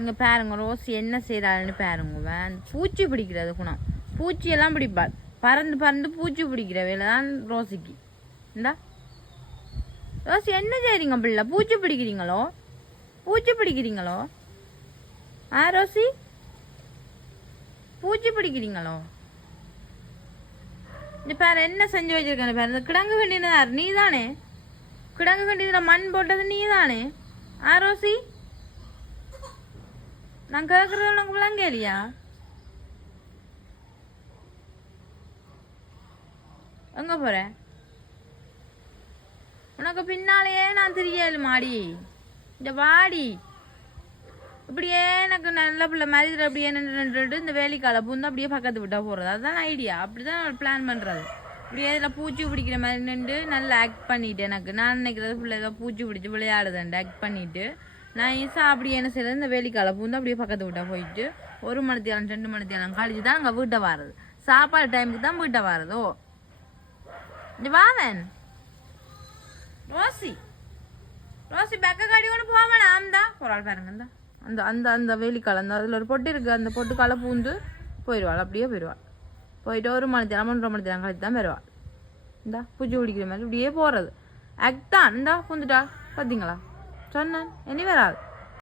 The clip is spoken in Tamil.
இங்கே பாருங்க ரோசி என்ன செய்கிறாள்னு பாருங்க. பூச்சி பிடிக்கிறது குணம். பூச்சியெல்லாம் பிடிப்பாள். பறந்து பறந்து பூச்சி பிடிக்கிற வேலை தான் ரோசிக்கு. இந்தா ரோசி என்ன செய்கிறீங்க பிள்ளை? பூச்சி பிடிக்கிறீங்களோ? பூச்சி பிடிக்கிறீங்களோ? ரோசி பூச்சி பிடிக்கிறீங்களோ? இந்த பேர் என்ன செஞ்சு வச்சிருக்கேன் பேர்? இந்த கிடங்கு கண்டினார் நீ தானே? கிடங்கு கண்டிதில் மண் போட்டது நீ தானே? ரோசி நான் கேட்கறது உனக்கு விளங்கலையா? எங்க போற? உனக்கு பின்னாலேயே நான் தெரியல மாடி. இந்த வாடி இப்படியே எனக்கு நல்ல பிள்ளை மாதிரி அப்படியே நின்று இந்த வேலைக்கால பூந்து அப்படியே பக்கத்து விட்டா போறது. அதுதான் ஐடியா. அப்படிதான் பிளான் பண்றது. இப்படியே இதில் பூச்சி பிடிக்கிற மாதிரி நின்று நல்லா ஆக்ட் பண்ணிட்டு எனக்கு நான் நினைக்கிறது பிள்ளை ஏதோ பூச்சி பிடிச்சி விளையாடுதேன் ஆக்ட் பண்ணிட்டு நான் ஈஸா அப்படியே என்ன செய்யறது இந்த வேலைக்கால பூந்து அப்படியே பக்கத்து விட்டா போயிட்டு 1 மணித்தியாலம் 2 மணித்தியாலம் கழிச்சு தான் அங்கே வீட்டை வாரது. சாப்பாடு டைமுக்கு தான் வீட்டை வாரதோ. இந்த வாவன் ரோசி ரோசி பெக்க காடி ஒன்று போவேன் ஆம்தா ஒரு ஆள் பாருங்க. இந்த அந்த அந்த அந்த வேலிக்கால் அந்த அதில் ஒரு பொட்டு இருக்குது. அந்த பொட்டுக்கால பூந்து போயிடுவாள். அப்படியே போயிடுவாள். போயிட்டு 1 மணித்தியாலம் 1.5 மணித்தியாலம் கழிச்சு தான் வருவாள். இந்தா பூச்சி பிடிக்கிற மாதிரி இப்படியே போகிறது ஆக்ட் தான். இந்தா பூந்துட்டா பார்த்தீங்களா? சொன்னேன் இனி வராது.